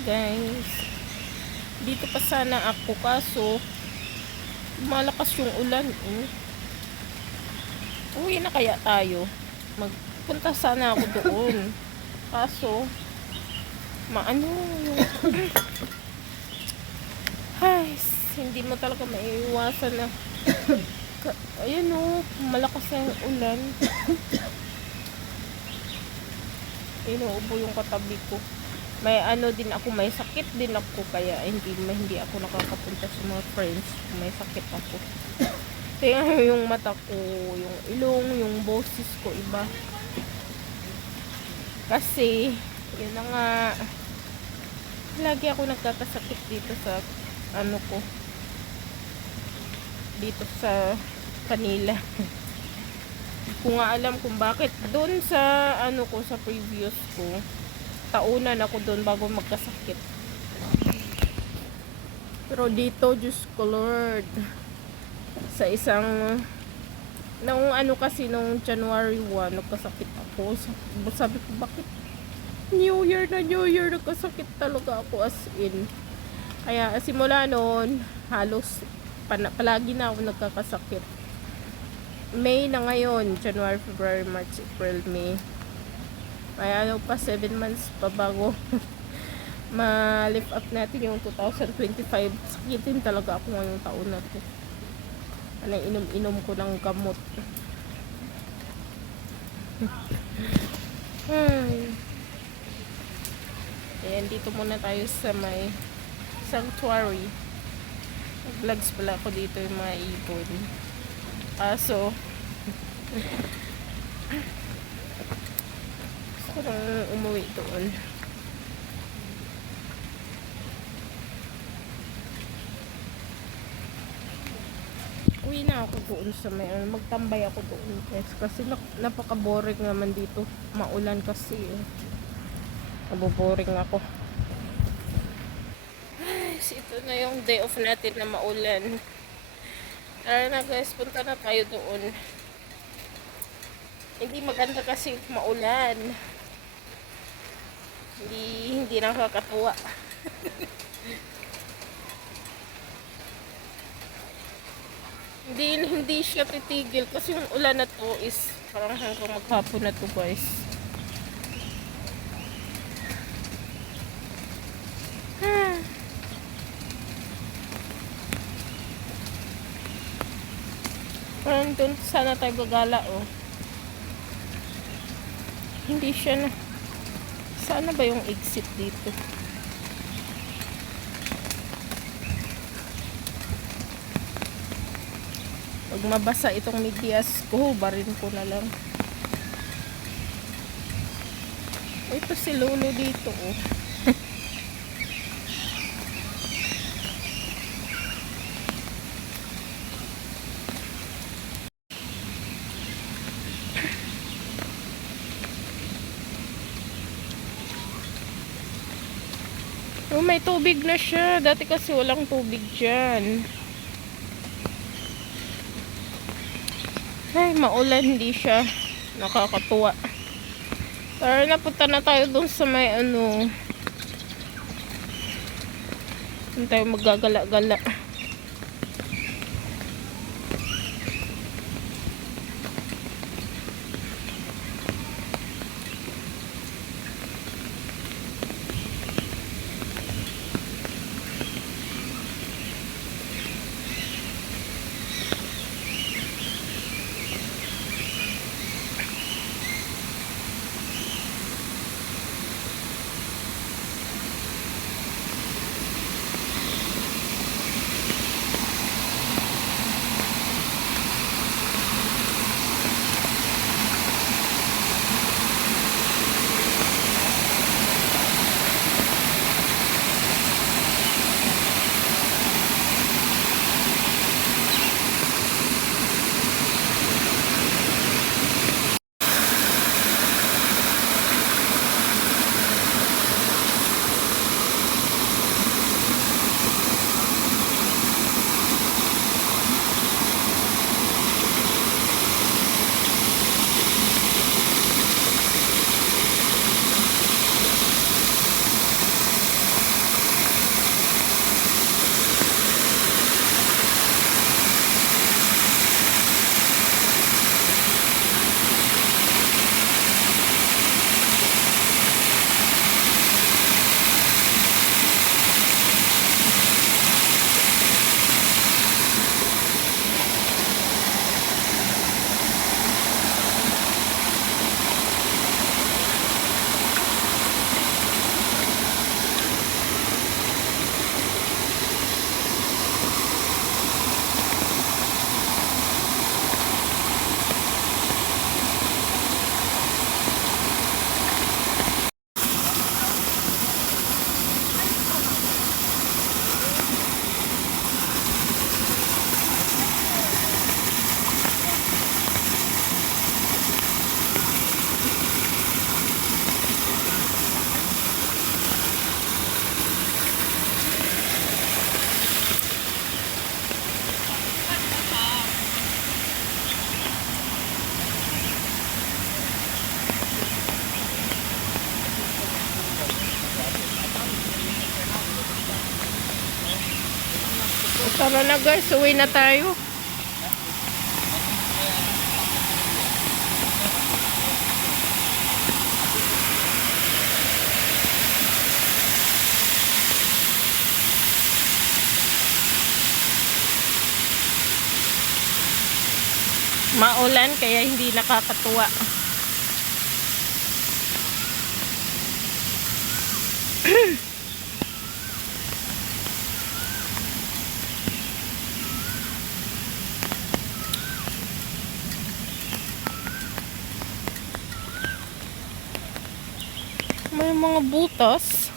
Guys, dito pa sana ako kaso malakas yung ulan. Uwi na kaya tayo, magpunta sana ako doon kaso maano yung ay, hindi mo talaga maiiwasan na ayan o, malakas na yung ulan. Inuubo yung katabi ko. May ano din ako, may sakit din ako kaya hindi ako nakakapunta sa mga friends. May sakit ako. Kaya yung mata ko, yung ilong, yung boses ko iba. Kasi yun na nga, lagi ako nagkakasakit dito sa ano ko. Dito sa kanila. Kung nga alam kung bakit doon sa ano ko sa previous ko. Taunan ako doon bago magkasakit. Pero dito, Diyos ko Lord, sa isang nung ano kasi nung January 1 nagkasakit ako. Sabi ko bakit New Year nagkasakit talaga ako as in. Kaya simula noon halos palagi na ako nagkakasakit. May na ngayon, January, February, March, April, May. May ano pa 7 months pa bago ma-lift up natin yung 2025. Sakitin talaga ako ngayong taon na to. Ano, inom ko ng gamot. Ayan, dito muna tayo sa may sanctuary. Vlogs pala ako dito yung mga ibon. Kaso parang umuwi doon. Uwi na ako doon sa may magtambay ako doon guys. Kasi napaka-boring naman dito. Maulan kasi naboboring ako. Ay, ito na yung day off natin na maulan. Tara na guys, punta na tayo doon. Hindi maganda kasi maulan. Hindi nakakatuwa. hindi siya titigil kasi yung ulan na to is parang hanggang maghapon na to guys. Parang doon sana tayo gagala Hindi siya na. Sana ba yung exit dito? Pag mabasa itong medyas ko, barin ko na lang. Ito si Lolo dito Oh, may tubig na siya. Dati kasi walang tubig dyan. Ay, maulan, hindi siya nakakatuwa. Tara, napunta na tayo dun sa may dun tayo maggagala-gala. Tara na guys, uwi na tayo. Maulan kaya hindi nakakatuwa. May mga butas.